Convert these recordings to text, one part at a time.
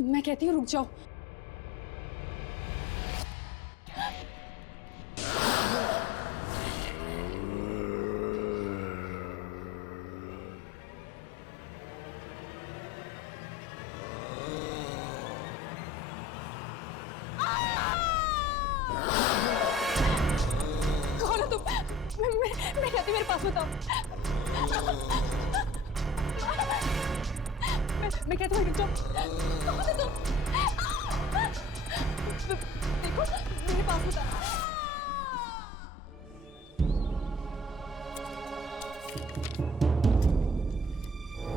मैं कहती हूँ रुक जाओ। कौन हो तुम? मैं कहती हूँ मेरे पास बताओ। मैं कहती हूँ रुक जाओ। कौन हो तुम? देखो मेरे पास बताओ।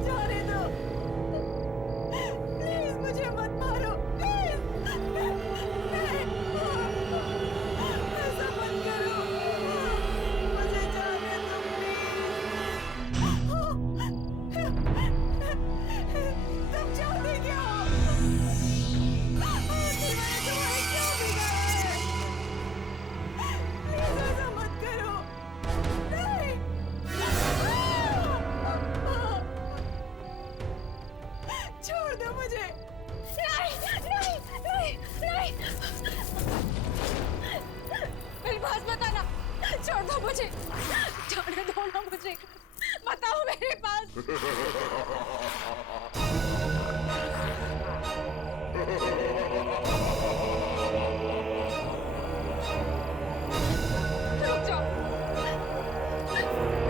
जाने दो, प्लीज मुझे मत मारो, प्लीज। नहीं, ऐसा मत करो, मुझे जाने दो प्लीज। तुम चाहते क्या हो? आखिर मैंने तुम्हारे क्या बिगाड़ा है? प्लीज ऐसा मत करो, नहीं। छोड़ दो मुझे। नहीं नहीं नहीं नहीं, मेरी बात बताना। छोड़ दो मुझे, छोड़ दो ना मुझे, बताओ मेरे पास। रुक जाओ,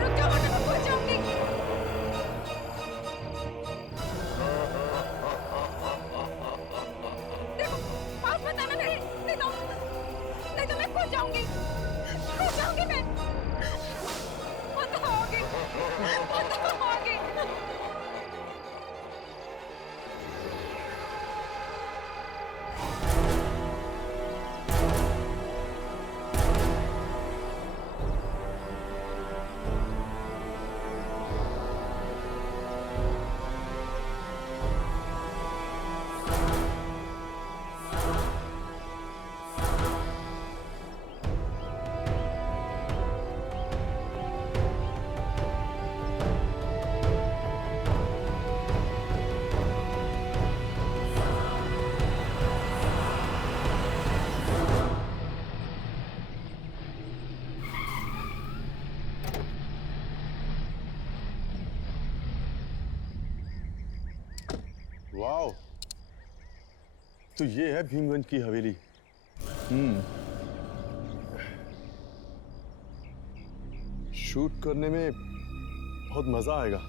रुक जाओ, मैं तुम्हें भूल जाऊंगी। देखो पास बताना, नहीं नहीं तो मैं खो जाऊंगी मैं। बताओगी। वाओ, तो ये है भीमगंज की हवेली। शूट करने में बहुत मजा आएगा।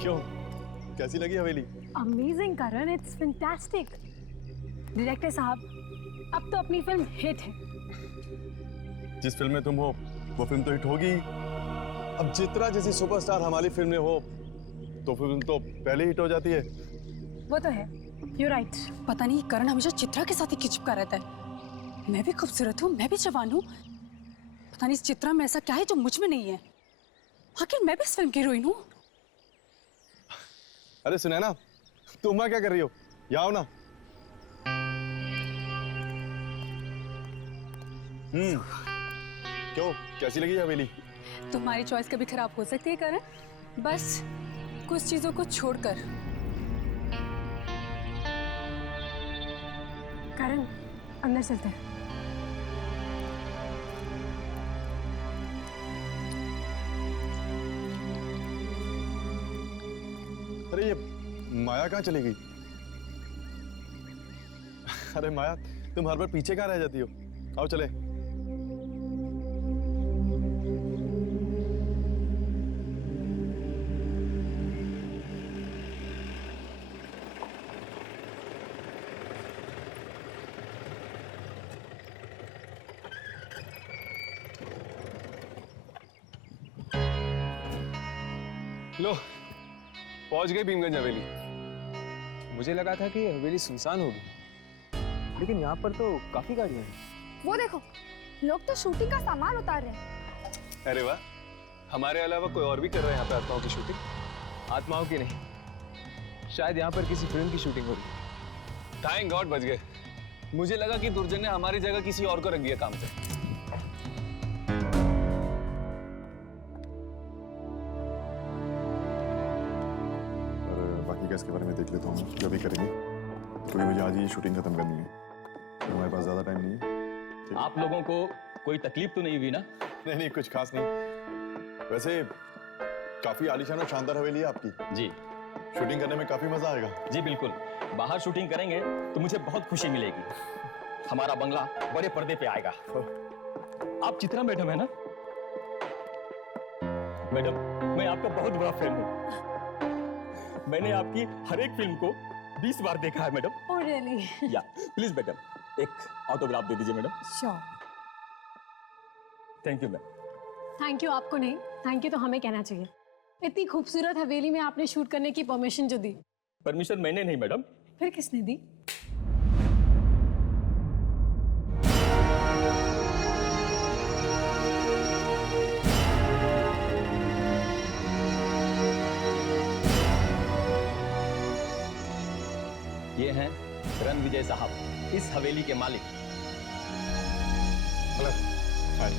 क्यों, कैसी लगी हवेली? Amazing Karan, it's fantastic. Director साहब, अब तो अपनी फिल्म हिट है। जिस फिल्म में तुम हो वो फिल्म तो हिट होगी। अब चित्रा जैसी सुपरस्टार हमारी फिल्म में हो तो फिल्म तो पहले हिट हो जाती है। वो तो है, यू राइट। पता नहीं करण हमेशा चित्रा के साथ ही खिंचपका रहता है। मैं भी खूबसूरत हूँ, मैं भी जवान हूँ, पता नहीं इस चित्रा में ऐसा क्या है जो मुझ में नहीं है। आखिर मैं भी इस फिल्म की हीरोइन हूँ। अरे सुनैना, तुम वहां क्या कर रही हो? यहाँ आओ ना। क्यों, कैसी लगी हवेली? तुम्हारी चॉइस कभी खराब हो सकती है करण, बस कुछ चीजों को छोड़कर। करण, अंदर चलते हैं। अरे ये माया कहाँ चली गई? अरे माया, तुम हर बार पीछे कहाँ रह जाती हो? आओ चले। लो, पहुंच गए भीमगंज हवेली। मुझे लगा था कि हवेली सुनसान होगी, लेकिन यहाँ पर तो काफी गाड़ियां हैं। वो देखो, लोग तो शूटिंग का सामान उतार रहे हैं। अरे वाह, हमारे अलावा कोई और भी कर रहा है यहाँ पे आत्माओं की शूटिंग? आत्माओं की नहीं, शायद यहाँ पर किसी फिल्म की शूटिंग हो रही है। थैंक गॉड बच गए। मुझे लगा कि दुर्जन ने हमारी जगह किसी और को रख दिया काम पे। इसके बारे में देख लेता हूँ जो भी करेंगे, क्योंकि मुझे आज ही शूटिंग खत्म करनी है, तो हमारे पास ज़्यादा टाइम नहीं है। आप लोगों को कोई तकलीफ तो नहीं हुई ना? नहीं नहीं, कुछ खास नहीं। वैसे काफ़ी आलीशान और शानदार हवेली है आपकी। जी शूटिंग करने में काफ़ी मज़ा आएगा। जी बिल्कुल, बाहर शूटिंग करेंगे तो मुझे बहुत खुशी मिलेगी। हमारा बंगला बड़े पर्दे पे आएगा। आप चित्रा मैडम है ना? मैडम, मैं आपका बहुत बड़ा फैन हूँ। मैंने आपकी हर एक फिल्म को 20 बार देखा है मैडम। Oh really? या प्लीज मैडम एक ऑटोग्राफ दे दीजिए madam. Sure. Thank you ma'am. Thank you आपको नहीं, थैंक यू तो हमें कहना चाहिए। इतनी खूबसूरत हवेली में आपने शूट करने की परमिशन जो दी। परमिशन मैंने नहीं मैडम। फिर किसने दी? ये हैं रणविजय साहब, इस हवेली के मालिक। हेलो। हाय।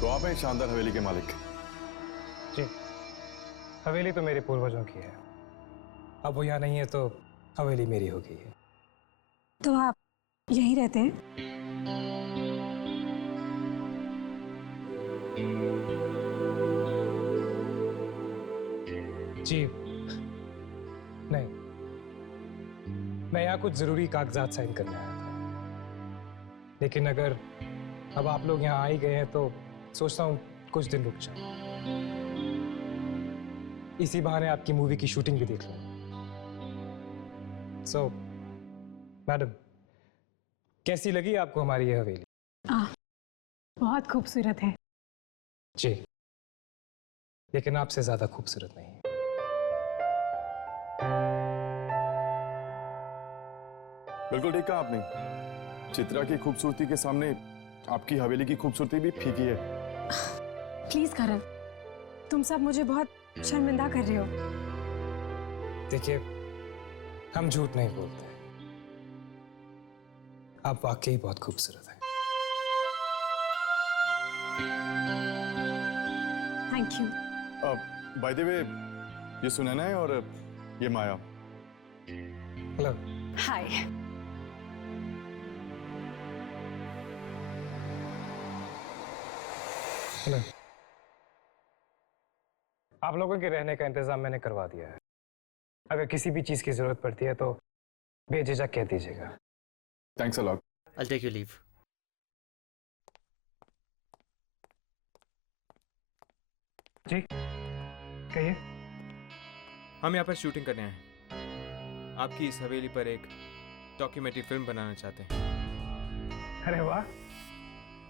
तो आप हैं शानदार हवेली के मालिक? जी, हवेली तो मेरे पूर्वजों की है। अब वो यहाँ नहीं है तो हवेली मेरी हो गई है। तो आप यहीं रहते हैं? जी नहीं, मैं यहाँ कुछ जरूरी कागजात साइन करने आया था, लेकिन अगर अब आप लोग यहाँ आ ही गए हैं तो सोचता हूँ कुछ दिन रुक जाऊं। इसी बहाने आपकी मूवी की शूटिंग भी देख लूं। सो मैडम, कैसी लगी आपको हमारी ये हवेली? बहुत खूबसूरत है। जी, लेकिन आपसे ज्यादा खूबसूरत नहीं। बिल्कुल ठीक कहा आपने। चित्रा की खूबसूरती के सामने आपकी हवेली की खूबसूरती भी फीकी है। प्लीज करण, तुम सब मुझे बहुत शर्मिंदा कर रहे हो। देखिए, हम झूठ नहीं बोलते, आप वाकई बहुत खूबसूरत हैं। Thank you. By the way, ये सुनैना है और ये माया। हेलो। हाय। हेलो। आप लोगों के रहने का इंतजाम मैंने करवा दिया है। अगर किसी भी चीज की जरूरत पड़ती है तो बेझिझक कह दीजिएगा। Thanks a lot. I'll take your leave. जी कहिए। हम यहाँ पर शूटिंग करने आए हैं। आपकी इस हवेली पर एक डॉक्यूमेंट्री फिल्म बनाना चाहते हैं। अरे वाह,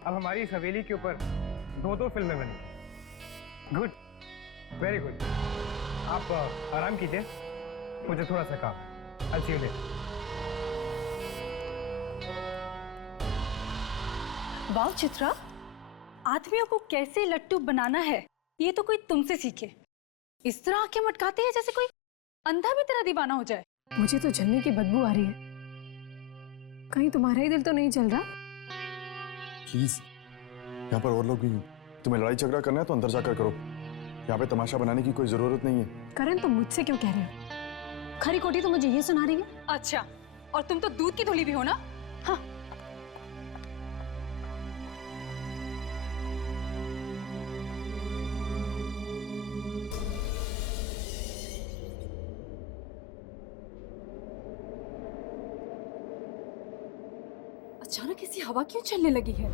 अब हमारी इस हवेली के ऊपर दो फिल्में बनी। Good, very good. आप आराम कीजिए, मुझे थोड़ा सा काम। I'll see you later. वाह चित्रा, आदमियों को कैसे लट्टू बनाना है ये तो कोई तुमसे सीखे। इस तरह आंखें मटकाते हैं जैसे कोई अंधा भी तेरा दीवाना हो जाए। मुझे तो जलने की बदबू आ रही है। कहीं तुम्हारा ही दिल तो नहीं जल रहा? प्लीज, यहाँ पर और लोग भी हैं। तुम्हें लड़ाई झगड़ा करना है तो अंदर जाकर करो। यहाँ पे तमाशा बनाने की कोई जरूरत नहीं है। करण, तुम मुझसे क्यों कह रहे हो? खरी कोटी तो मुझे ये सुना रही है। अच्छा, और तुम तो दूध की धुली भी हो ना? हाँ। अचानक ऐसी हवा क्यों चलने लगी है?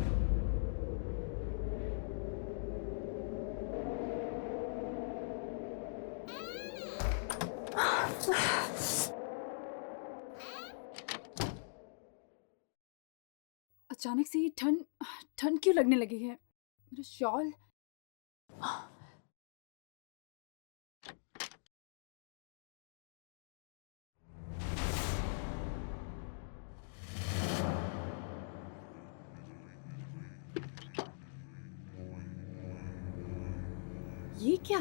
अचानक से ये ठंड ठंड क्यों लगने लगी है? मेरा शॉल। ये क्या?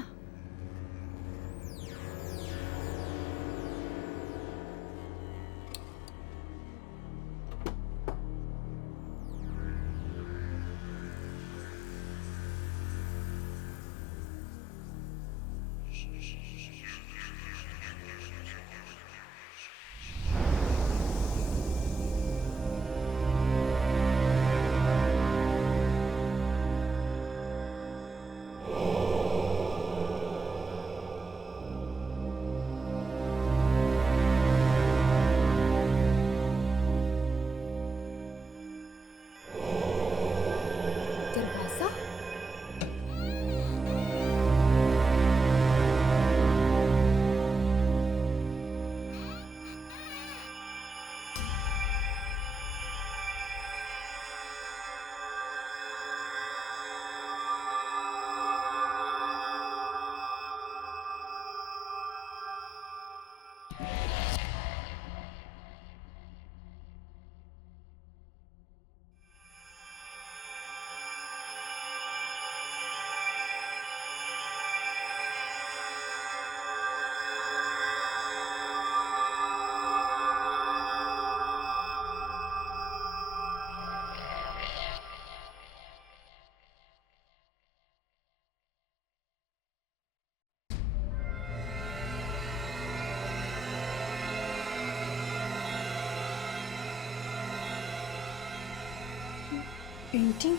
पेंटिंग?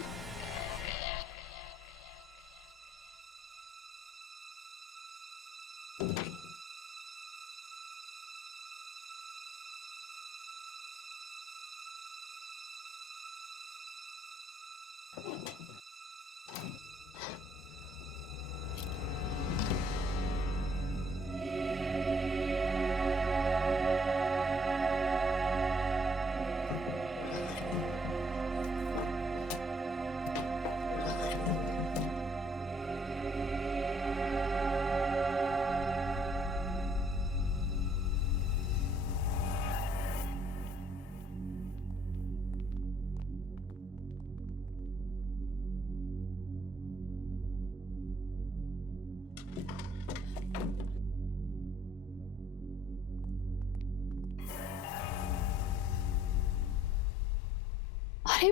अरे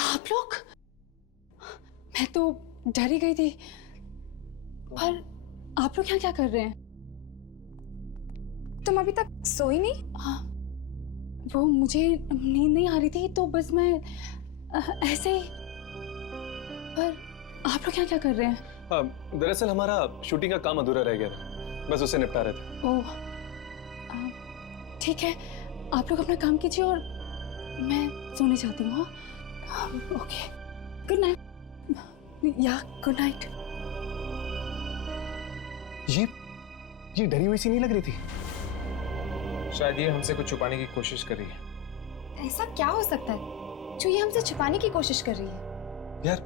आप लोग, मैं तो डर ही गई थी। पर आप लोग यहाँ क्या कर रहे हैं? तुम अभी तक सोई नहीं? हाँ, वो मुझे नींद नहीं आ रही थी तो बस मैं ऐसे ही। पर आप लोग यहाँ क्या कर रहे हैं? दरअसल हमारा शूटिंग का काम अधूरा रह गया था, बस उसे निपटा रहे थे। ओह, ठीक है, आप लोग अपना काम कीजिए और मैं सोने जाती हूँ। हाँ, ओके, गुड नाइट। या गुड नाइट। ये डरी हुई सी नहीं लग रही थी। शायद ये हमसे कुछ छुपाने की कोशिश कर रही है। ऐसा क्या हो सकता है जो ये हमसे छुपाने की कोशिश कर रही है? यार,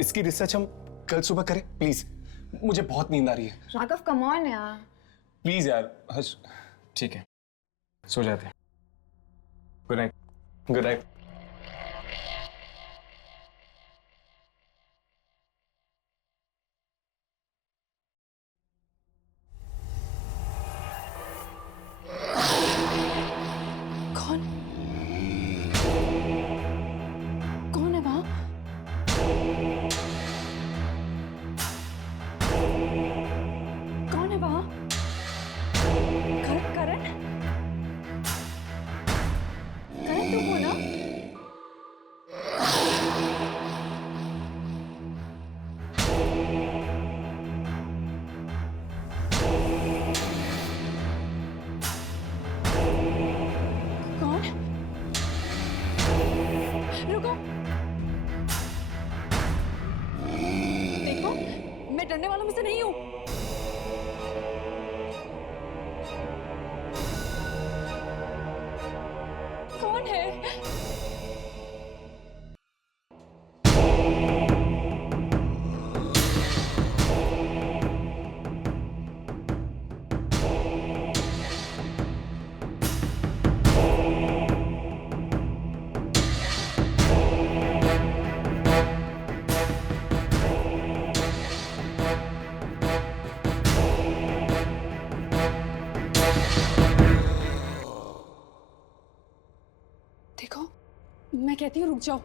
इसकी रिसर्च हम कल सुबह करें प्लीज, मुझे बहुत नींद आ रही है। राघव कम ऑन यार। प्लीज यार, हर्ष। ठीक है, सो जाते हैं। Good night. Good night. कौन कौन है वहां? कौन है वहां? करण? करण तुम हो ना? कौन? रुको, देखो मैं डरने वालों में से नहीं हूं। कौन है? देखो, मैं कहती हूँ रुक जाओ।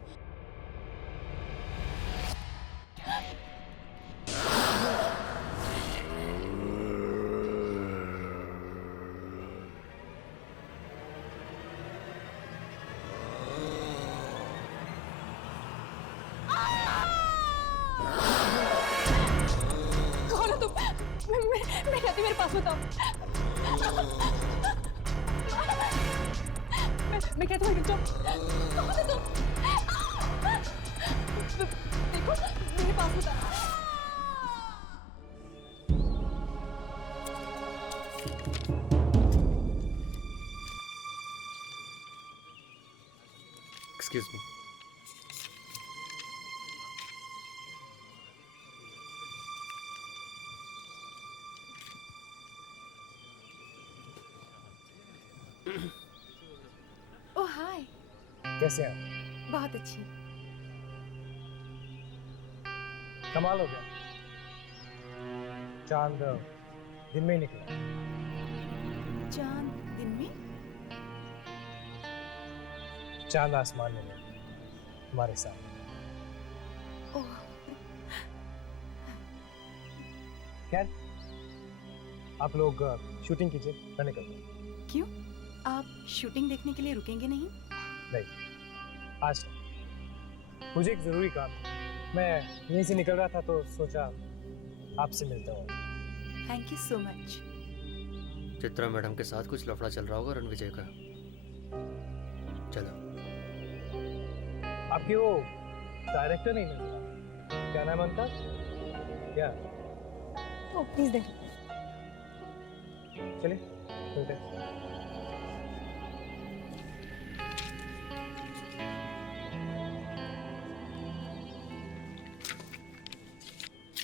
कौन हो तुम? मैं कहती हूँ मेरे पास बताओ। मैं कहती हूँ रुक जाओ। कौन हो तुम? देखो मेरे पास बताओ। Excuse me. Oh hi. कैसे हैं? बहुत अच्छी। कमाल हो गया, चांद दिन में ही निकला। चांद दिन में? चांद आसमान में नहीं, हमारे साथ। ओह, खैर, आप लोग शूटिंग कीजिए, मैं निकलता हूँ। क्यों? आप शूटिंग देखने के लिए रुकेंगे नहीं? नहीं, आज नहीं। मुझे एक ज़रूरी काम है। मैं यहीं से निकल रहा था तो सोचा आपसे मिलता हूँ। Thank you so much. Chitra madam के साथ कुछ लफड़ा चल रहा होगा रणविजय का। चलो। आपके वो डायरेक्टर नहीं मिल रहा, क्या नाम है उनका? क्या? ओ प्लीज दे। चलिए मिलते हैं।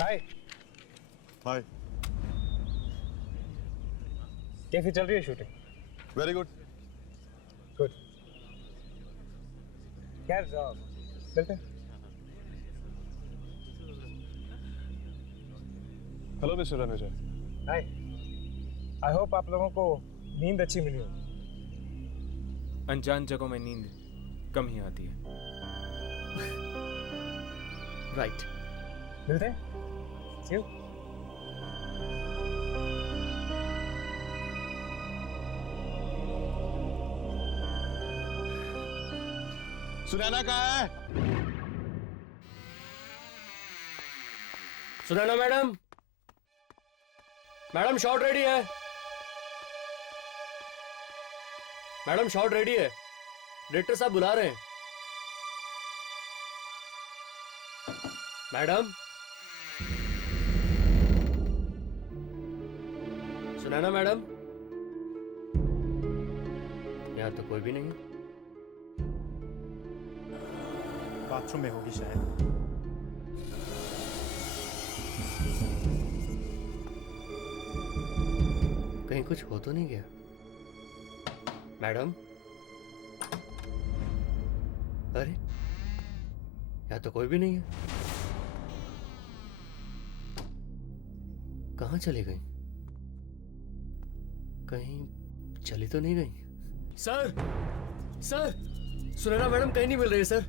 हाय। हाय। कैसी चल रही है शूटिंग? Very good. गुड। खैर चलते हैं। Hello mister Ranvijay. Hi. I hope आप लोगों को नींद अच्छी मिली हो। अनजान जगहों में नींद कम ही आती है। राइट। मिलते हैं। See you. सुनैना कहाँ है? Sunaina madam, madam shot ready है। मैडम शॉट रेडी है, डायरेक्टर साहब बुला रहे हैं। मैडम, सुनैना मैडम, यहाँ तो कोई भी नहीं है। बाथरूम में होगी शायद। कहीं कुछ हो तो नहीं गया? मैडम, अरे यहाँ तो कोई भी नहीं है। कहाँ चली गई? कहीं चली तो नहीं गई? सर, सर, सुनैना मैडम कहीं नहीं मिल रही है सर।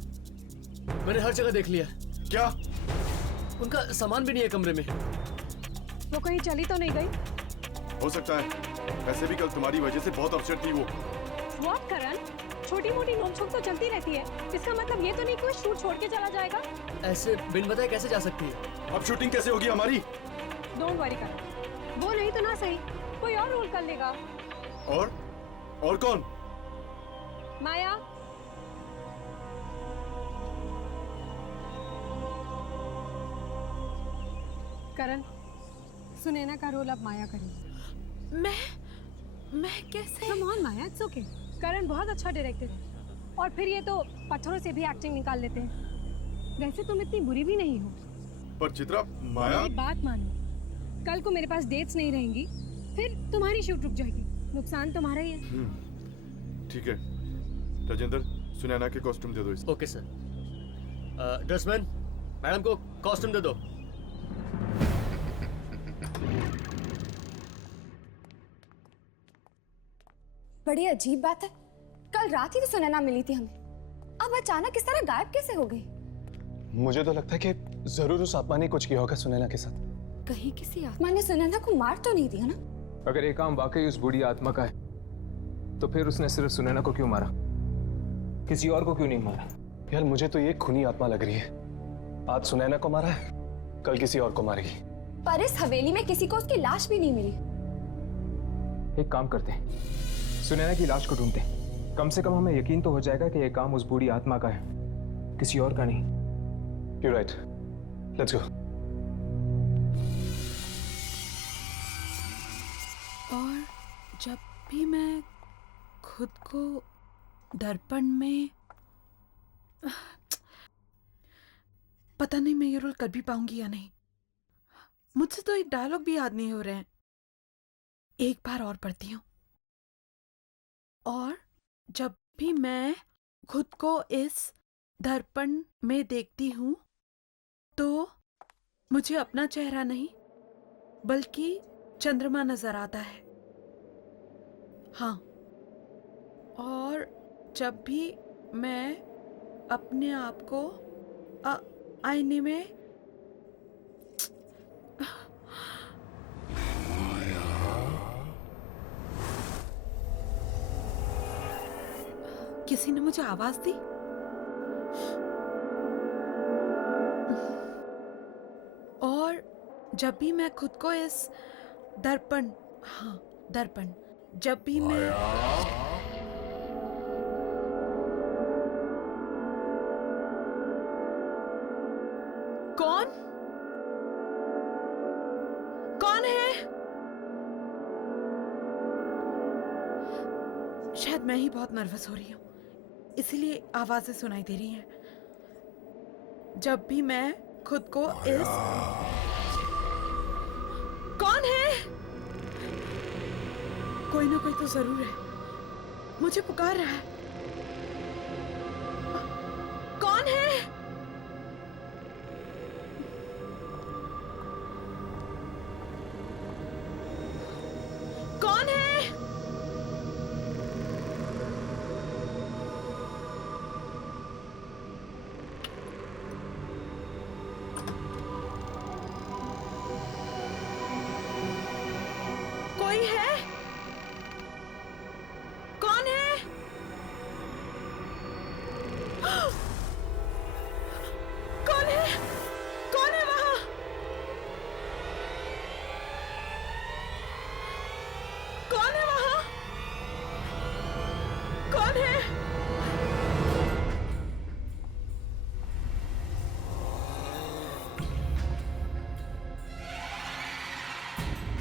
मैंने हर जगह देख लिया। क्या? उनका सामान भी नहीं है कमरे में। वो कहीं चली तो नहीं गई? हो सकता है, वैसे भी कल तुम्हारी वजह से बहुत अपसेट थी वो। व्हाट करण? छोटी मोटी नोकझोंक तो चलती रहती है, इसका मतलब ये तो नहीं कोई शूट छोड़ के चला जाएगा। ऐसे बिन बताए कैसे जा सकती है? अब शूटिंग कैसे होगी हमारी? डोंट वरी करण, वो नहीं तो ना सही कोई और रोल कर लेगा। और कौन? माया। करण, सुनैना का रोल अब माया करेगी। मैं कैसे? Come on Maya, it's okay. Karan बहुत अच्छा डायरेक्टर है और फिर ये तो पत्थरों से भी एक्टिंग निकाल लेते हैं। वैसे तुम इतनी बुरी भी नहीं हो। पर चित्रा, माया। मेरी बात मानो, कल को मेरे पास डेट्स नहीं रहेंगी, फिर तुम्हारी शूट रुक जाएगी, नुकसान तुम्हारा ही है। ठीक है राजेंद्र, सुनैना के कॉस्ट्यूम दे दो इसे। Okay sir. ड्रेसमैन, मैडम को कॉस्ट्यूम दे दो। बड़ी अजीब बात है, कल रात ही तो सुनैना मिली थी हमें, अब अचानक इस तरह गायब कैसे हो गई? मुझे तो लगता है कि जरूर उस आत्मा ने कुछ किया होगा सुनैना के साथ। कहीं किसी आत्मा ने सुनैना को मार तो नहीं दिया ना? अगर ये काम वाकई उस बूढ़ी आत्मा का है तो फिर उसने सिर्फ सुनैना को क्यों मारा, किसी और को क्यों नहीं मारा? यार मुझे तो ये खूनी आत्मा लग रही है। आज सुनैना को मारा है, कल किसी और को मारेगी। पर इस हवेली में किसी को उसकी लाश भी नहीं मिली। एक काम करते हैं, सुनैना की लाश को ढूंढते हैं। कम से कम हमें यकीन तो हो जाएगा कि यह काम उस बूढ़ी आत्मा का है, किसी और का नहीं। You're right. Let's go. और जब भी मैं खुद को दर्पण में, पता नहीं मैं ये रोल कर भी पाऊंगी या नहीं। मुझसे तो एक डायलॉग भी याद नहीं हो रहे हैं। एक बार और पढ़ती हूँ। और जब भी मैं खुद को इस दर्पण में देखती हूँ तो मुझे अपना चेहरा नहीं बल्कि चंद्रमा नजर आता है। हाँ, और जब भी मैं अपने आप को आईने में किसी ने मुझे आवाज दी। जब भी मैं खुद को इस दर्पण, हाँ दर्पण, जब भी मैं कौन है? शायद मैं ही बहुत नर्वस हो रही हूँ, इसीलिए आवाजें सुनाई दे रही हैं। जब भी मैं खुद को इस, कौन है? कोई ना कोई तो जरूर है, मुझे पुकार रहा है। कौन है? कौन है? कोई है? कौन है? कौन है? कौन है वहां? कौन है वहां? कौन है?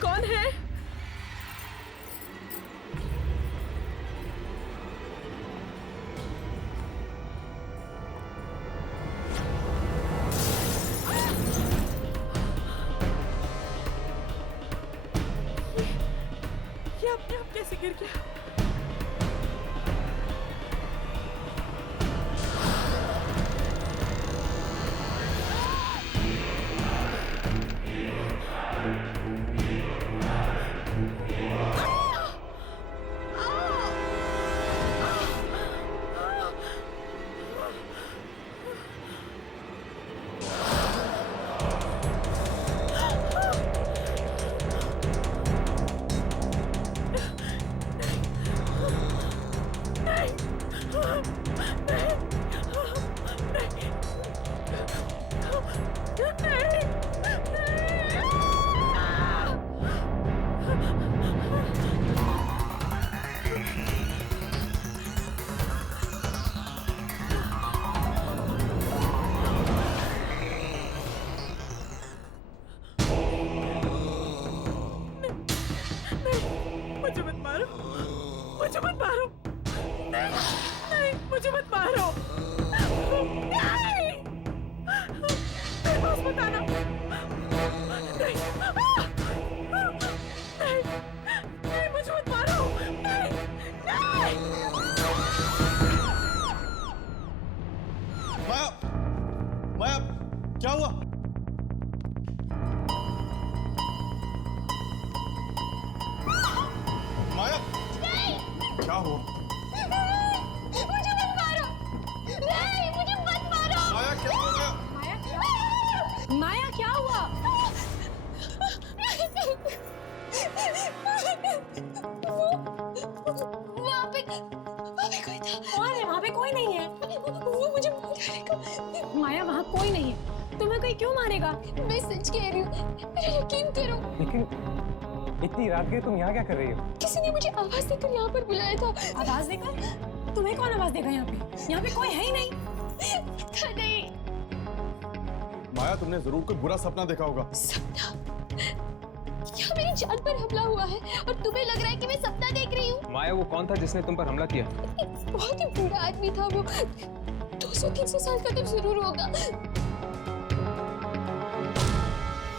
कौन है? ये अपने आप कैसे गिर गया? मुझे मत मारो, मुझे मत मारो, नहीं, नहीं, मुझे मत मारो, नहीं, मेरे पास मत आना, नहीं, नहीं, नहीं, मुझे मत मारो, नहीं, नहीं। माया, माया, क्या हुआ? माया, क्या हुआ? मुझे मत मारो, नहीं, मुझे मत मारो। माया, क्या हो गया? माया क्या हुआ? वहाँ पे कोई था। कौन है? वहाँ पे कोई नहीं है। वो मुझे मार डालेगा। माया वहाँ कोई नहीं है, तुम्हें कोई क्यों मारेगा? मैं सच कह रही हूँ, मेरा यकीन करो। लेकिन इतनी रात के तुम यहाँ क्या कर रही हो? किसी ने मुझे आवाज देकर यहाँ पर बुलाया था। आवाज देकर? तुम्हें कौन आवाज देगा यहाँ पे? यहाँ पे कोई है ही नहीं। पता नहीं। माया, तुमने जरूर कोई बुरा सपना देखा होगा। सपना? यहाँ मेरी जान पर हमला हुआ है और तुम्हें लग रहा है कि मैं सपना देख रही हूँ? माया, वो कौन था जिसने तुम पर हमला किया? बहुत ही बुरा आदमी था वो। 200-300 साल का तो जरूर होगा।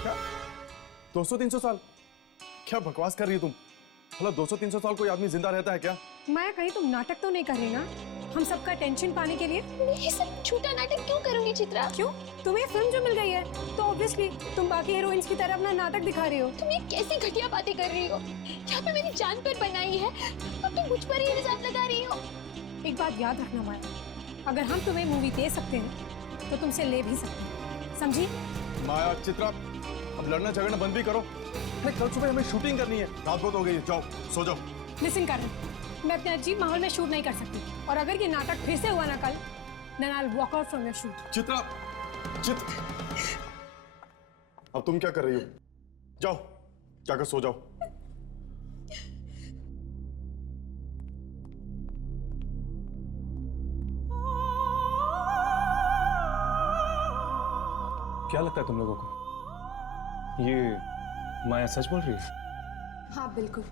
क्या? 200-300 साल? क्या बकवास कर रही हो तुम? भला 200-300 साल कोई आदमी जिंदा रहता है क्या? माया कहीं तुम नाटक तो नहीं कर रही ना? हम सबका टेंशन पाने के लिए? मैं सब झूठा नाटक क्यों करूंगी चित्रा? क्यों? तुम्हें फिल्म जो मिल गई है तो ऑब्वियसली तुम बाकी हीरोइंस की तरह अपना नाटक दिखा रही हो। तुम ये कैसी घटिया बातें कर रही हो? यहाँ पे मेरी जान पर बनाई है और तुम मुझ पर ही इल्जाम लगा रही हो। एक बात याद रखना माया, अगर हम तुम्हें मूवी दे सकते हैं तो तुमसे ले भी सकते हैं, समझी? माया, चित्रा, अब लड़ना झगड़ना बंद भी करो। अरे कल सुबह हमें शूटिंग करनी है, रात बहुत हो गई है, जाओ सो जाओ। लिसन करण, मैं अपने अजीब माहौल में शूट नहीं कर सकती, और अगर ये नाटक फिर से हुआ ना कल, then I'll walk out from your shoot. Chitra, अब तुम क्या कर रही हो? जाओ जाकर सो जाओ। क्या लगता है तुम लोगों को, ये माया सच बोल रही है? हाँ बिल्कुल,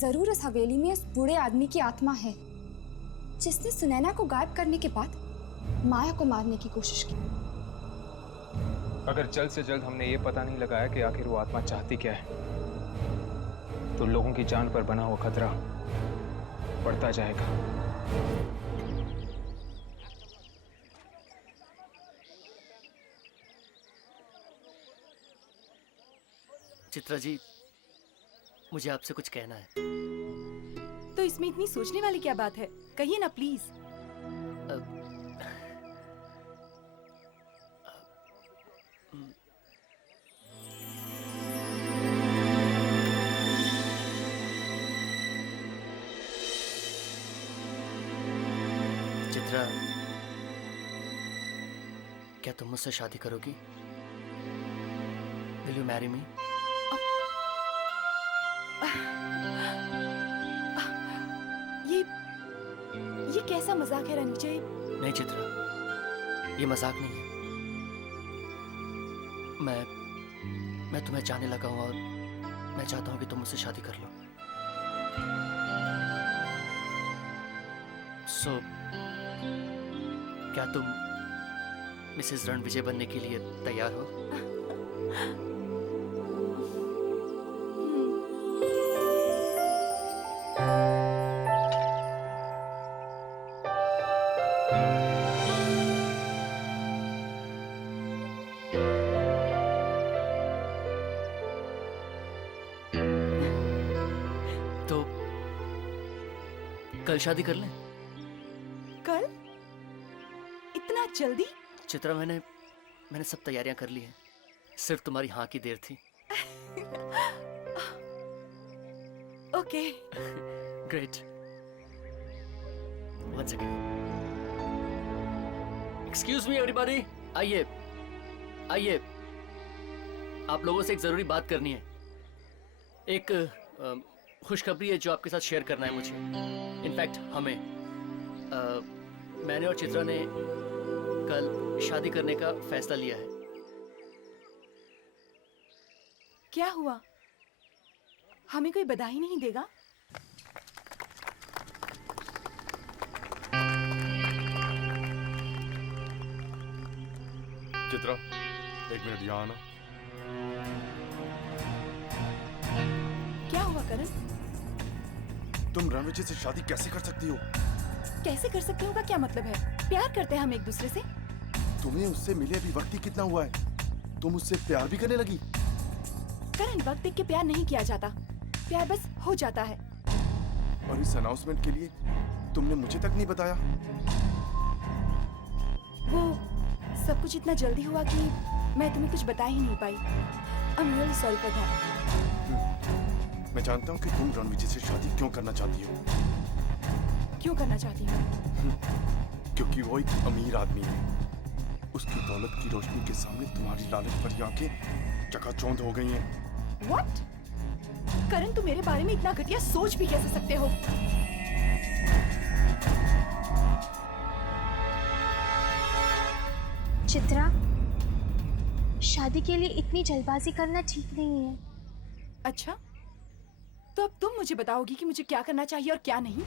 जरूर इस हवेली में उस बूढ़े आदमी की आत्मा है जिसने सुनैना को गायब करने के बाद माया को मारने की कोशिश की। अगर जल्द से जल्द हमने ये पता नहीं लगाया कि आखिर वो आत्मा चाहती क्या है, तो लोगों की जान पर बना हुआ खतरा बढ़ता जाएगा। चित्रा जी, मुझे आपसे कुछ कहना है। तो इसमें इतनी सोचने वाली क्या बात है, कहिए ना प्लीज। चित्रा, क्या तुम मुझसे शादी करोगी? Will you marry me? ये कैसा मजाक है रणविजय? नहीं चित्रा, ये मजाक नहीं है। मैं तुम्हें चाहने लगा हूं और मैं चाहता हूं कि तुम मुझसे शादी कर लो। सो क्या तुम मिसेस रणविजय बनने के लिए तैयार हो? तो कल शादी कर लें? कल? इतना जल्दी? चित्रा, मैंने सब तैयारियां कर ली हैं, सिर्फ तुम्हारी हाँ की देर थी। Okay. Great. One second. Excuse me everybody, आइए आइए, आप लोगों से एक जरूरी बात करनी है। एक खुशखबरी है जो आपके साथ शेयर करना है मुझे। इनफैक्ट हमें मैंने और चित्रा ने कल शादी करने का फैसला लिया है। क्या हुआ? हमें कोई बधाई नहीं देगा? चित्रा, एक मिनट यहाँ आना। क्या हुआ करण? तुम रणविजय से शादी कैसे कर सकती हो? कैसे कर सकते हो का क्या मतलब है? प्यार करते हैं हम एक दूसरे से। तुम्हें उससे मिले अभी वक्त ही कितना हुआ है, तुम उससे प्यार भी करने लगी? करण, वक्त देख के प्यार नहीं किया जाता, प्यार बस हो जाता है। और इस अनाउंसमेंट के लिए तुमने मुझे तक नहीं बताया? वो सब कुछ इतना जल्दी हुआ कि मैं तुम्हें कुछ बता ही नहीं पाई। I am really sorry for that. मैं जानता हूँ कि तुम रणविजय से शादी क्यों करना चाहती हो। क्यों करना चाहती हूँ? क्योंकि वो एक अमीर आदमी है। उसकी दौलत की रोशनी के सामने तुम्हारी लालच भरी आंखें चकाचौंध हो गई हैं। What? करण, तुम मेरे बारे में इतना घटिया सोच भी कैसे सकते हो? चित्रा, शादी के लिए इतनी जल्दबाजी करना ठीक नहीं है। अच्छा, तो अब तुम मुझे बताओगी कि मुझे क्या करना चाहिए और क्या नहीं?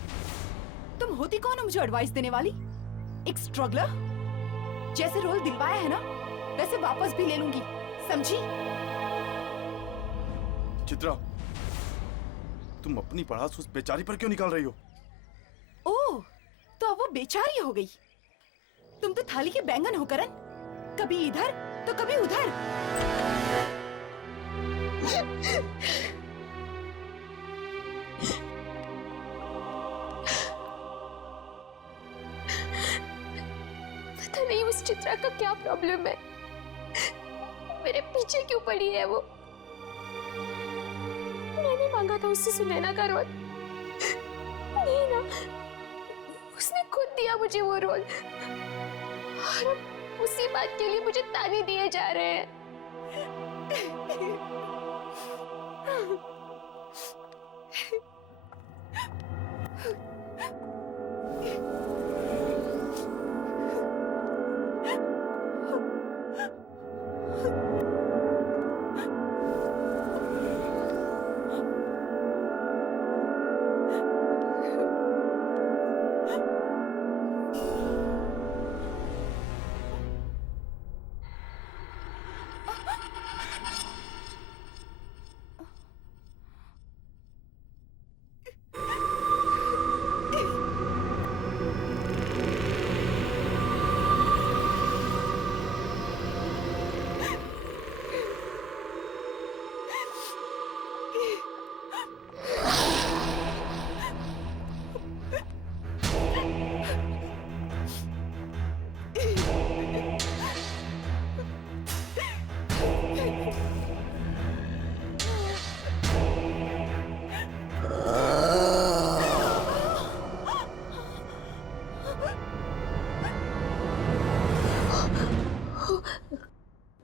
तुम होती कौन हो मुझे एडवाइस देने वाली? एक स्ट्रगलर? जैसे रोल दिलवाया है ना, वैसे वापस भी ले लूंगी, समझी? चित्रा, तुम अपनी पढ़ास उस बेचारी पर क्यों निकाल रही हो? ओह, तो अब वो बेचारी हो गई। तुम तो थाली के बैंगन हो करण, कभी इधर तो कभी उधर। पता नहीं उस चित्रा का क्या प्रॉब्लम है, मेरे पीछे क्यों पड़ी है वो। मैंने मांगा था उससे सुनैना का रोल, नहीं ना, उसने खुद दिया मुझे वो रोल, और अब उसी बात के लिए मुझे ताने दिए जा रहे हैं।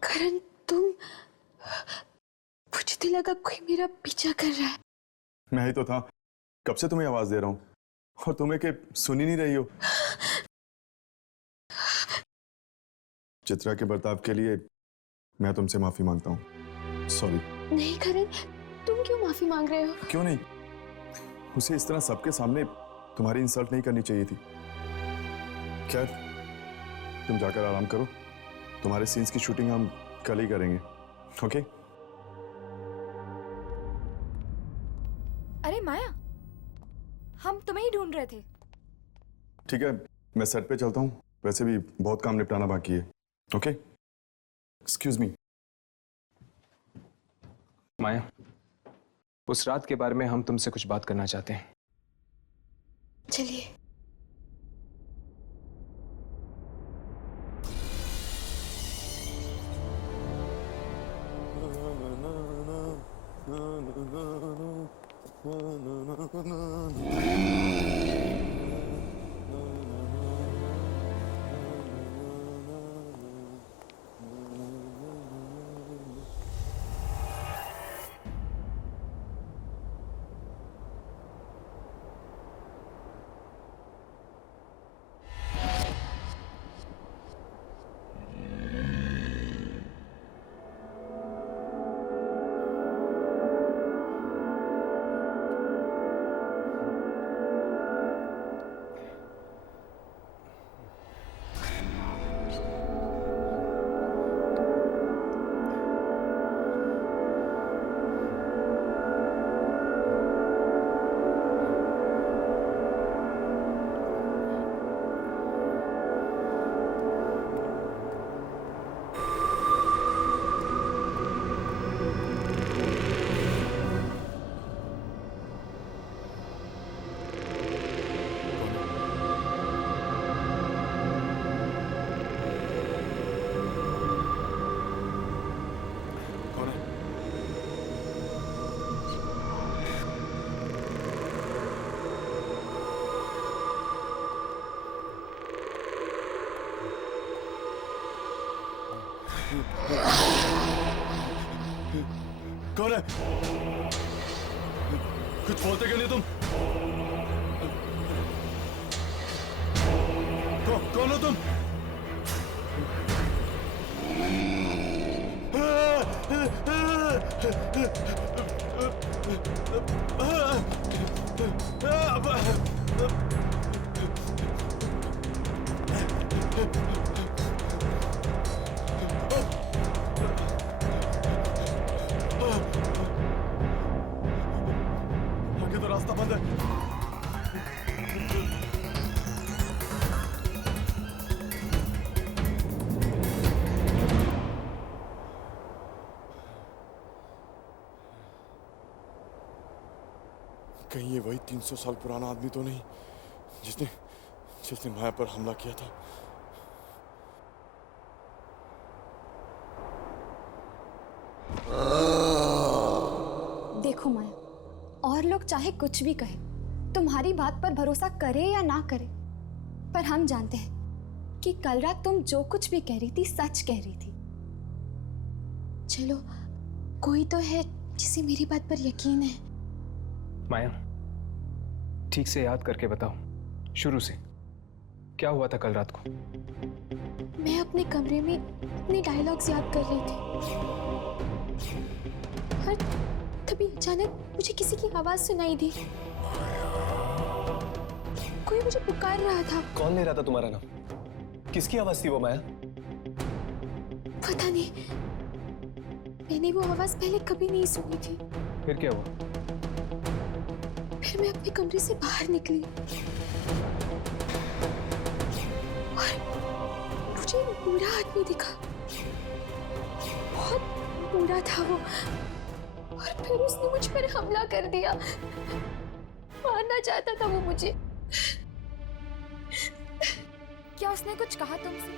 करण, तुम, मुझे तो लगा कोई मेरा पीछा कर रहा है। मैं ही तो था, कब से तुम्हें आवाज दे रहा हूँ और तुम्हें के सुन ही नहीं रही हो। चित्रा के बर्ताव के लिए मैं तुमसे माफी मांगता हूँ। सॉरी। नहीं करण, तुम क्यों माफी मांग रहे हो? क्यों नहीं, उसे इस तरह सबके सामने तुम्हारी इंसल्ट नहीं करनी चाहिए थी। खैर, तुम जाकर आराम करो, तुम्हारे सीन्स की शूटिंग हम कल ही करेंगे। ओके? अरे माया, हम तुम्हें ही ढूंढ रहे थे। ठीक है, मैं सेट पे चलता हूँ, वैसे भी बहुत काम निपटाना बाकी है। ओके? Excuse me. माया, उस रात के बारे में हम तुमसे कुछ बात करना चाहते हैं। चलिए। कौन है? कुछ बोलते क्यों नहीं तुम? कौन हो तुम? आगे तो रास्ता बंद है। कहीं ये वही 300 साल पुराना आदमी तो नहीं जिसने माया पर हमला किया था? देखो माया, और लोग चाहे कुछ भी कहे, तुम्हारी बात पर भरोसा करे या ना करे, पर हम जानते हैं कि कल रात तुम जो कुछ भी कह रही थी सच कह रही थी। चलो, कोई तो है जिसे मेरी बात पर यकीन है। माया, ठीक से याद करके बताओ, शुरू से क्या हुआ था कल रात को? मैं अपने कमरे में अपने डायलॉग्स याद कर रही थी और तभी अचानक मुझे किसी की आवाज सुनाई दी। कोई मुझे पुकार रहा था। कौन ले रहा था तुम्हारा नाम? किसकी आवाज थी वो माया? पता नहीं, मैंने वो आवाज पहले कभी नहीं सुनी थी। फिर क्या हुआ? फिर मैं अपने कमरे से बाहर निकली और मुझे एक बूढ़ा आदमी दिखा। बहुत बूढ़ा था वो और फिर उसने मुझ पर हमला कर दिया। मारना चाहता था वो मुझे। क्या उसने कुछ कहा तुमसे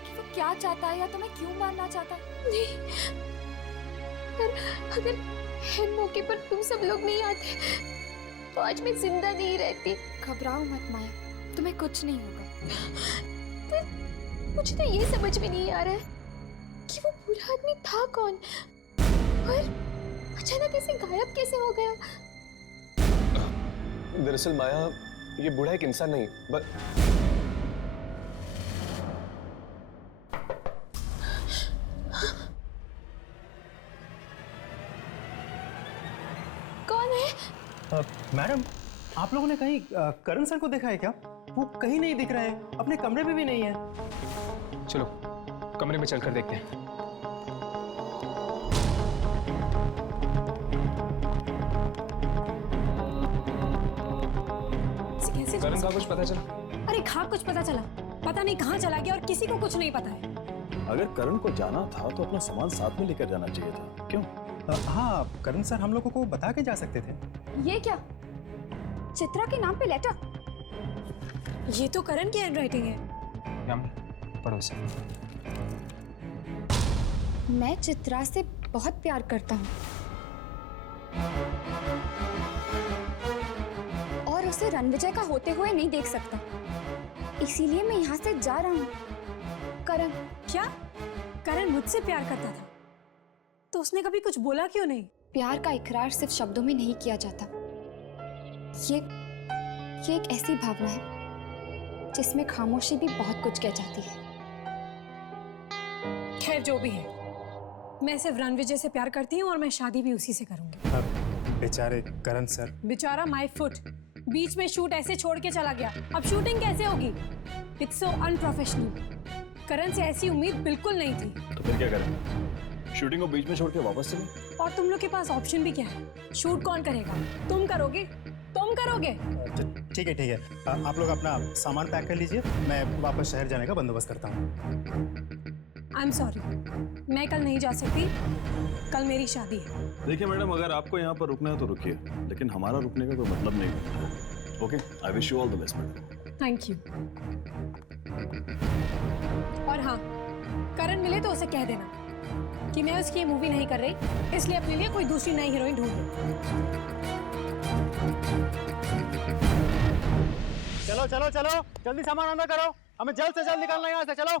कि वो क्या चाहता है या तुम्हें क्यों मारना चाहता है? नहीं, अगर है मौके पर तुम सब लोग नहीं आते तो आज मैं जिंदा नहीं रहती। घबराओ मत माया, तुम्हें कुछ नहीं होगा। मुझे तो ये समझ में नहीं आ रहा है कि वो बूढ़ा आदमी था कौन और अचानक ऐसे गायब कैसे हो गया। दरअसल माया, ये बूढ़ा एक इंसान नहीं बस कौन है? मैडम, आप लोगों ने कहीं करण सर को देखा है क्या? वो कहीं नहीं दिख रहे हैं, अपने कमरे में भी नहीं है। चलो कमरे में चलकर देखते हैं। करण का कुछ पता चला? अरे हाँ, कुछ पता चला। पता नहीं कहाँ चला गया और किसी को कुछ नहीं पता है। अगर करण को जाना था तो अपना सामान साथ में लेकर जाना चाहिए था। क्यों? हाँ, करण सर हम लोगों को बता के जा सकते थे। ये क्या? चित्रा के नाम पे लेटर? ये तो करण की हैंडराइटिंग है। पढ़ो इसे। मैं चित्रा से बहुत प्यार करता हूँ और उसे रणविजय का होते हुए नहीं देख सकता, इसीलिए मैं यहाँ से जा रहा हूँ। करण। क्या? करण मुझसे प्यार करता था तो उसने कभी कुछ बोला क्यों नहीं? प्यार का इकरार सिर्फ शब्दों में नहीं किया जाता। ये एक ऐसी भावना है जिसमें खामोशी भी बहुत कुछ कह जाती है। खैर जो भी है, मैं सिर्फ रणविजय से प्यार करती हूँ और मैं शादी भी उसी से करूंगी। बेचारे करण सर। बेचारा माय फुट, बीच में शूट ऐसे छोड़ के चला गया। अब शूटिंग कैसे होगी? It's so unprofessional. करण से ऐसी उम्मीद बिल्कुल नहीं थी। तो फिर क्या करें? शूटिंग को बीच में छोड़ के वापस चले? और तुम लोग के पास ऑप्शन भी क्या है? शूट कौन करेगा? तुम करोगे? तुम करोगे? ठीक है। आप लोग अपना सामान पैक कर लीजिए, मैं वापस शहर जाने का बंदोबस्त करता हूँ। आई एम सॉरी, मैं कल नहीं जा सकती। कल मेरी शादी है। देखिए मैडम, अगर आपको यहाँ पर रुकना है तो रुकिए, लेकिन हमारा रुकने का कोई मतलब नहीं है। Okay, I wish you all the best madam. Thank you. और हाँ, करण मिले तो उसे कह देना कि मैं उसकी मूवी नहीं कर रही, इसलिए अपने लिए कोई दूसरी नई हीरोइन ढूंढ लूं। चलो जल्दी सामान अंदर करो, हमें जल्द से जल्द निकालना है यहाँ से। चलो।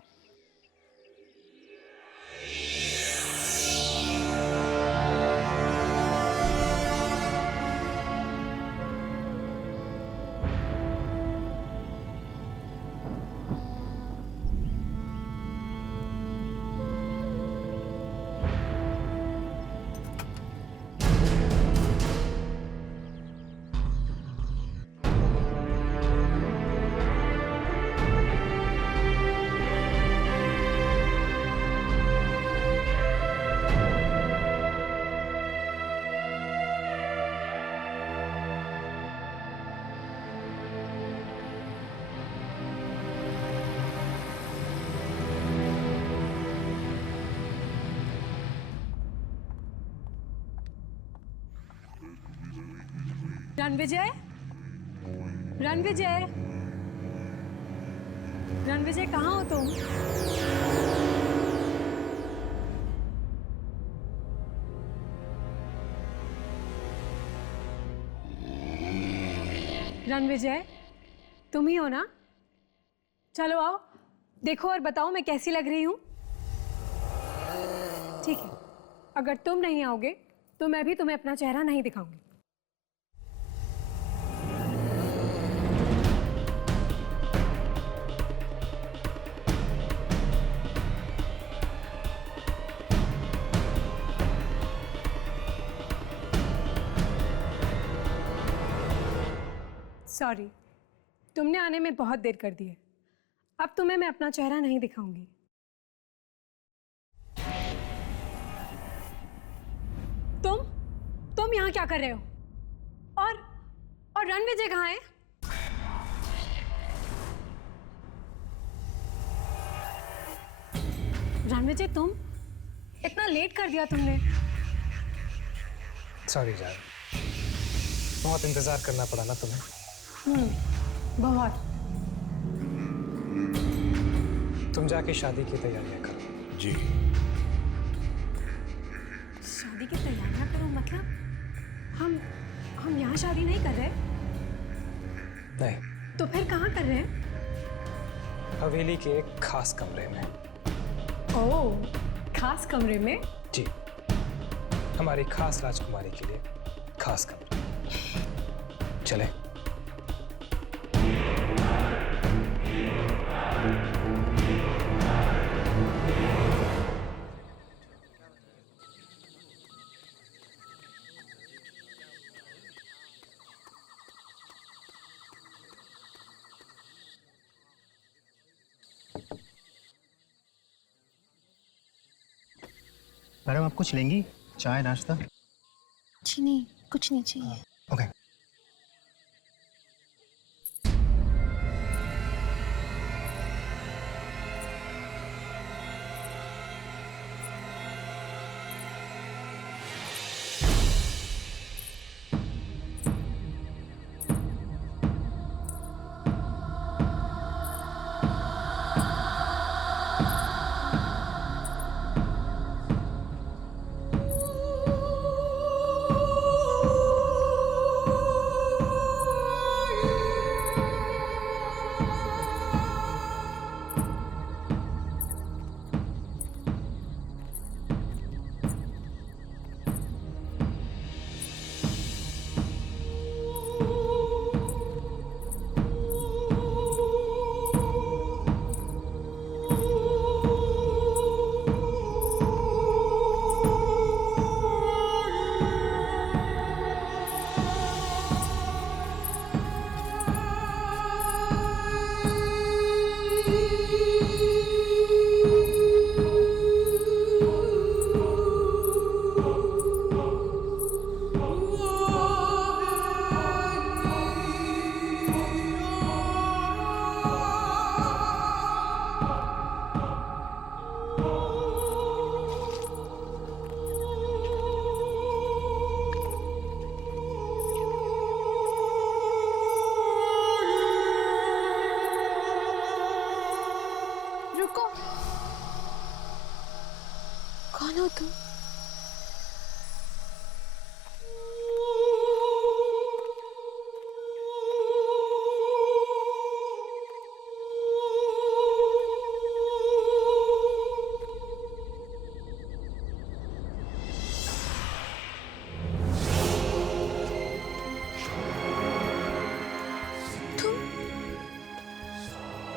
रणविजय, रणविजय, रणविजय कहाँ हो तुम? रणविजय, तुम ही हो ना? चलो आओ, देखो और बताओ मैं कैसी लग रही हूँ। ठीक है, अगर तुम नहीं आओगे तो मैं भी तुम्हें अपना चेहरा नहीं दिखाऊंगी। सॉरी, तुमने आने में बहुत देर कर दी है। अब तुम्हें मैं अपना चेहरा नहीं दिखाऊंगी। तुम यहाँ क्या कर रहे हो? और रणविजय कहाँ है? रणविजय, तुम इतना लेट कर दिया तुमने। सॉरी जान, बहुत इंतजार करना पड़ा ना तुम्हें। बहुत। तुम जाके शादी की तैयारियां करो। जी। शादी की तैयारियां करो मतलब हम यहाँ शादी नहीं कर रहे? नहीं। तो फिर कहाँ कर रहे हैं? हवेली के एक खास कमरे में। ओह, खास कमरे में? जी, हमारी खास राजकुमारी के लिए खास कमरे। चले। मैडम आप कुछ लेंगी? चाय नाश्ता? जी नहीं, कुछ नहीं चाहिए। ओके। रुको, कौन हो तुम?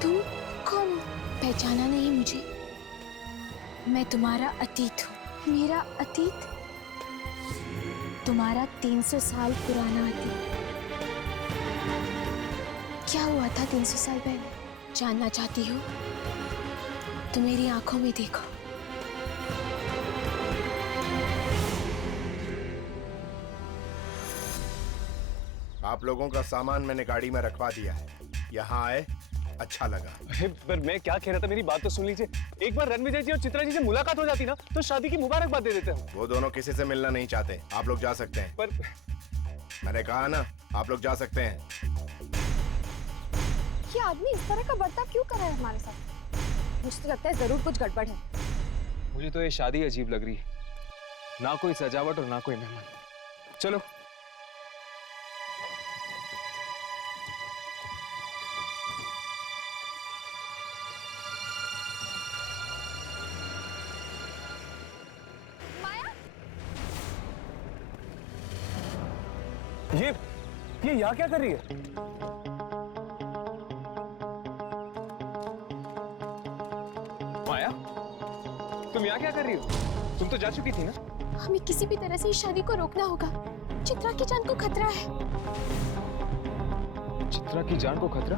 तुम कौन हो? पहचाना नहीं मुझे? मैं तुम्हारा अतीत हूँ। मेरा अतीत? तुम्हारा 300 साल पुराना अतीत। क्या हुआ था 300 साल पहले? जानना चाहती हो तो मेरी आंखों में देखो। आप लोगों का सामान मैंने गाड़ी में रखवा दिया है। यहाँ आए, अच्छा लगा। अरे पर मैं क्या कह रहा था, मेरी बात तो सुन लीजिए। एक बार रणविजय जी और चित्रा जी से मुलाकात हो जाती ना तो शादी की मुबारकबाद दे देते हैं। वो दोनों किसी से मिलना नहीं चाहते। आप लोग जा सकते हैं। पर मैंने कहा ना, आप लोग जा सकते हैं। ये आदमी इस तरह का बर्ताव क्यों कर रहा है हमारे साथ? मुझे तो लगता है जरूर कुछ गड़बड़ है। मुझे तो ये शादी अजीब लग रही है, ना कोई सजावट और ना कोई मेहमान। चलो। ये यहाँ क्या कर रही है? माया, तुम यहाँ क्या कर रही हो? तुम तो जा चुकी थी ना? हमें किसी भी तरह से इस शादी को रोकना होगा। चित्रा की जान को खतरा है। चित्रा की जान को खतरा?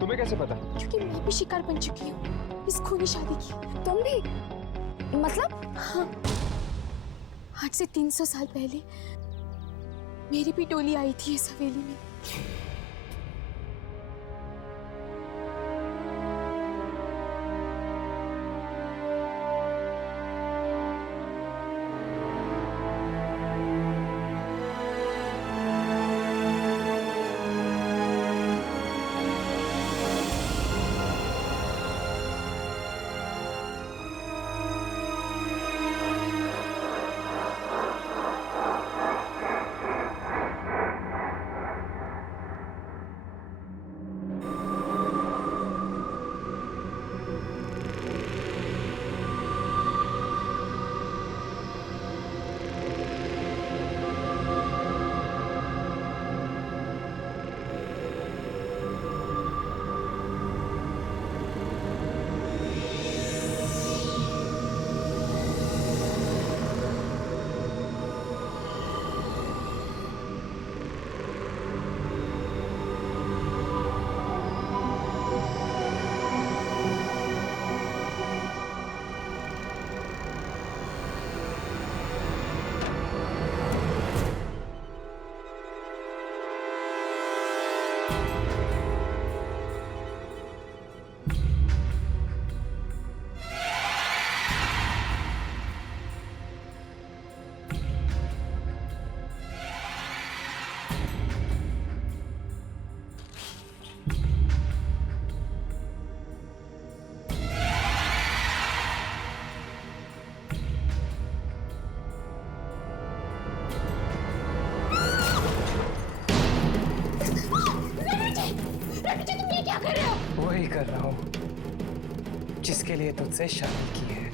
तुम्हें कैसे पता? क्योंकि मैं भी शिकार बन चुकी हूँ इस खूनी शादी की। तुम भी? मतलब? हाँ, आज से 300 साल पहले मेरी भी टोली आई थी इस हवेली में। वही कर रहा हूँ जिसके लिए तुझसे शादी की है।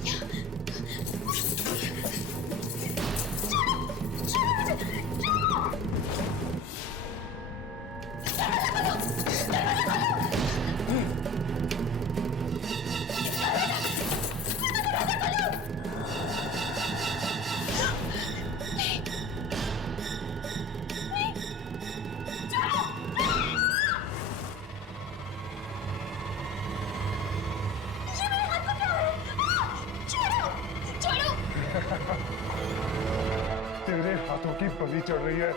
तेरे हाथों की बलि चढ़ रही है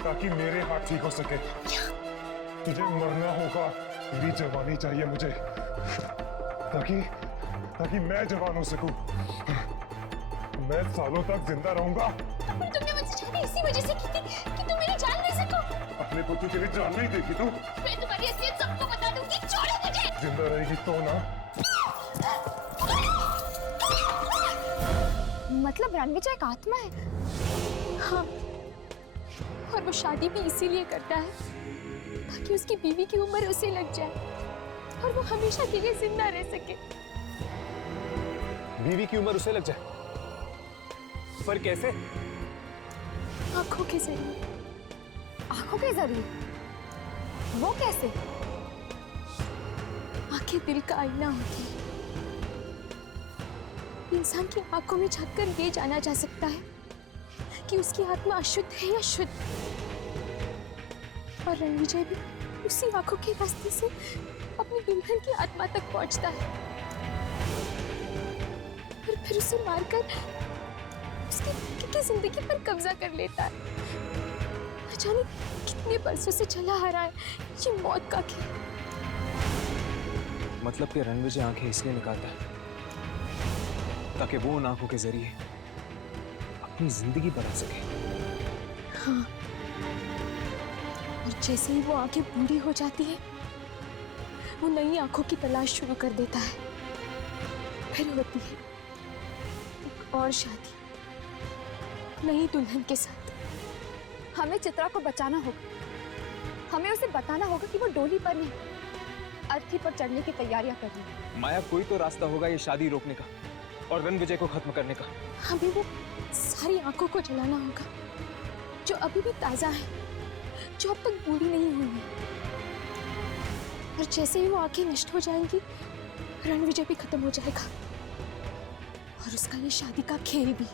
ताकि मेरे हाथ ठीक हो सके। तुझे मरना होगा, तेरी जवानी चाहिए मुझे ताकि मैं जवान हो सकूं। मैं सालों तक जिंदा रहूंगा। तुमने मुझसे शादी इसी वजह से की थी कि तुम मेरी जान ले सको। अपने पुत्र के लिए जान नहीं देगी तू? मैं तुम्हारी असलियत सबको बता दूंगी। छोड़ो मुझे। जिंदा रहेगी तो ना। मतलब रणविजय एक आत्मा है? हाँ, और वो शादी भी इसीलिए करता है ताकि उसकी बीवी की उम्र उसे लग जाए और वो हमेशा के लिए जिंदा रह सके। बीवी की उम्र उसे लग जाए? पर कैसे? आंखों के जरिए। आंखों के जरिए? वो कैसे? आंखें दिल का आईना होती है। इंसान की आंखों में झांककर ये जाना जा सकता है कि उसकी आत्मा अशुद्ध है या शुद्ध। और रणविजय भी उसी आंखों के रास्ते से अपनी दुल्हन की आत्मा तक पहुंचता है और फिर उसे मारकर उसकी जिंदगी पर कब्जा कर लेता है। न जाने कितने बरसों से चला आ रहा है ये मौत का खेल। मतलब कि रणविजय आंखें इसलिए निकालता है ताकि वो उन आंखों के जरिए अपनी जिंदगी बदल सके। हाँ, और जैसे ही वो आंखें बूढ़ी हो जाती है वो नई आंखों की तलाश शुरू कर देता है। फिर होती है एक और शादी नई दुल्हन के साथ। हमें चित्रा को बचाना होगा। हमें उसे बताना होगा कि वो डोली पर नहीं, अर्थी पर चढ़ने की तैयारियां कर रही है। माया, कोई तो रास्ता होगा ये शादी रोकने का और रणविजय को खत्म करने का। हमें वो सारी आंखों को जलाना होगा जो अभी भी ताजा है, जो अब तक बूढ़ी नहीं हुई है। और जैसे ही वो आंखें नष्ट हो जाएंगी, रणविजय भी खत्म हो जाएगा और उसका ये शादी का खेल भी।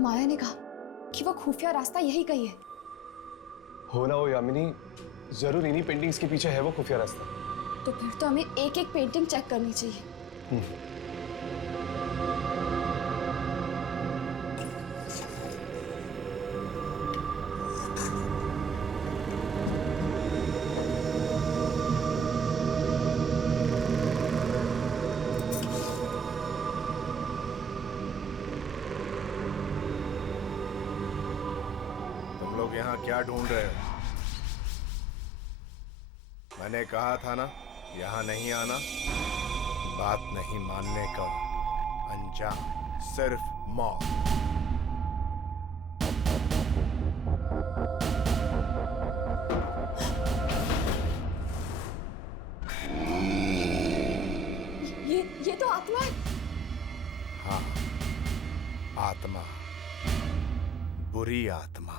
माया ने कहा कि वो खुफिया रास्ता यही कही है। हो ना हो यामिनी, जरूर इन्हीं पेंटिंग्स के पीछे है वो खुफिया रास्ता। तो फिर तो हमें एक एक पेंटिंग चेक करनी चाहिए। तुम लोग यहाँ क्या ढूंढ रहे हो? मैंने कहा था ना, यहाँ नहीं आना। बात नहीं मानने का अंजाम सिर्फ मौत। ये तो आत्मा है। हाँ, आत्मा, बुरी आत्मा।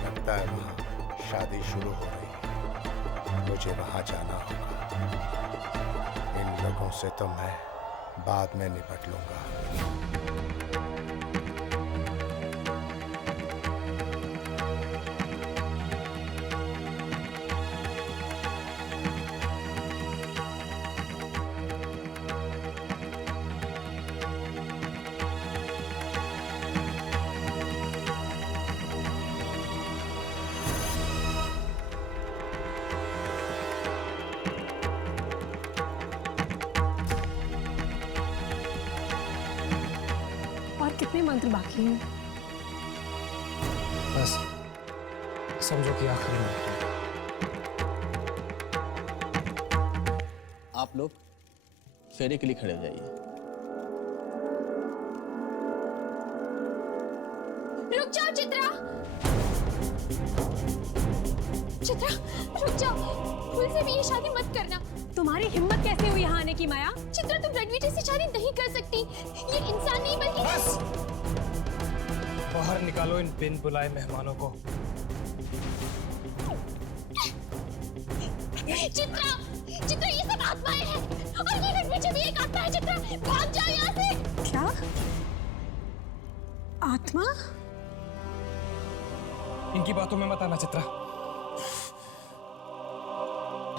लगता है वहां शादी शुरू हो रही है। मुझे वहां जाना होगा। इन लोगों से तो मैं बाद में निपट लूंगा। और कितने मंत्र बाकी हैं? बस समझो कि आखिरी मंत्र है। आप लोग फेरे के लिए खड़े हो जाइए। रुक जाओ चित्रा, चित्रा रुक जाओ। भूल से भी ये शादी मत करना। तुम्हारी हिम्मत कैसे हुई यहाँ आने की माया? चित्रा, तुम रणविजय से शादी नहीं कर सकती। ये इंसान नहीं बल्कि बस बाहर निकालो इन बिन बुलाए मेहमानों को। चित्रा, चित्रा ये सब आत्माएं हैं और ये रणविजय भी एक आत्मा है। चित्रा भाग जाओ यहाँ से। क्या? आत्मा? इनकी बातों में मत आना चित्रा।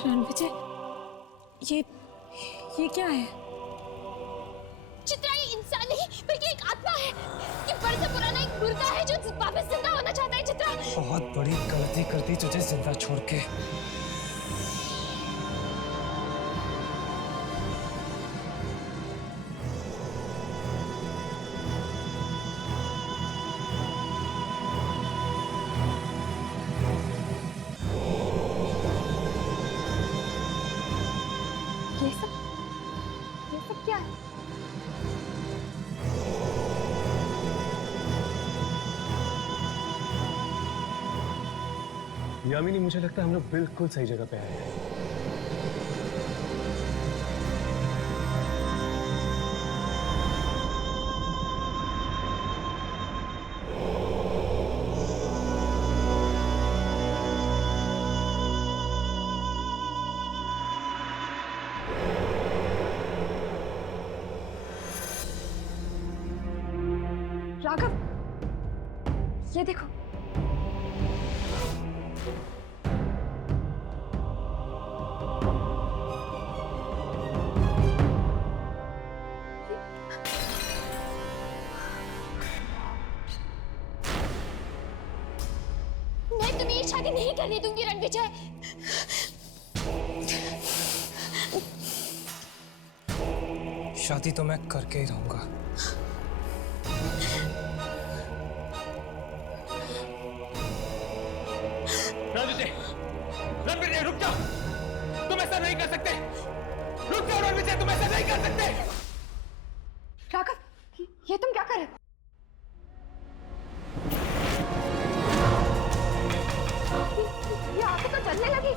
रणविजय, ये क्या है? चित्रा, ये इंसान नहीं बल्कि एक आत्मा है। ये बरसों पुराना एक मुर्गा है जो वापस जिंदा होना चाहता है। चित्रा, बहुत बड़ी गलती कर दी तुझे जिंदा छोड़ के। ये सब क्या है? यामिनी, मुझे लगता है हम लोग बिल्कुल सही जगह पे आए हैं। राघव, ये देखो। मैं तुम्हें ये शादी नहीं करने दूंगी रणविजय। शादी तो मैं करके ही रहूंगा। रणविजय रुक जाओ, तुम ऐसा नहीं कर सकते। रुक जाओ रणविजय, तुम ऐसा नहीं कर सकते। राघव, ये तुम क्या कर रहे हो? ये आंखें तो जलने लगी।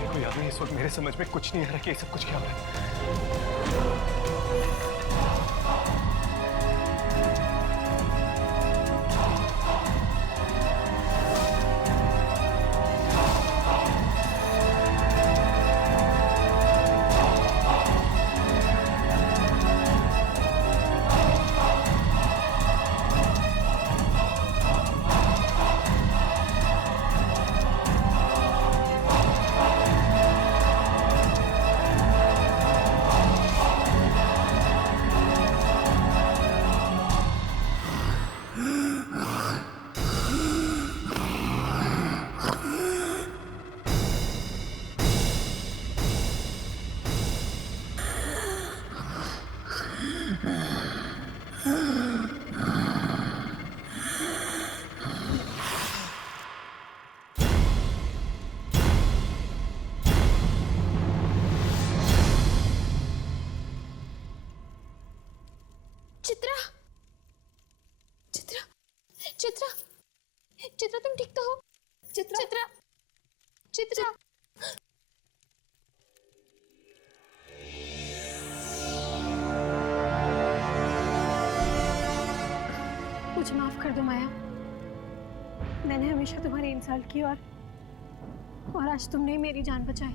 देखो यादव, इस वक्त मेरे समझ में कुछ नहीं आ रहा कि ये सब कुछ क्या हो रहा है। चित्रा, चित्रा, चित्रा, चित्रा, तुम ठीक तो हो? चित्रा, चित्रा, चित्रा। मुझे माफ कर दो माया, मैंने हमेशा तुम्हारी इंसल्ट की और आज तुमने मेरी जान बचाई।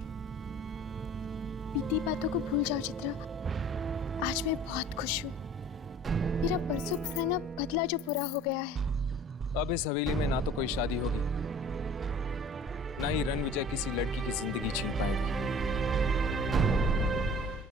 बीती बातों को भूल जाओ चित्रा, आज मैं बहुत खुश हूँ। मेरा परसों पुराना बदला जो पूरा हो गया है। अब इस हवेली में ना तो कोई शादी होगी, ना ही रणविजय किसी लड़की की जिंदगी छीन पाएंगे।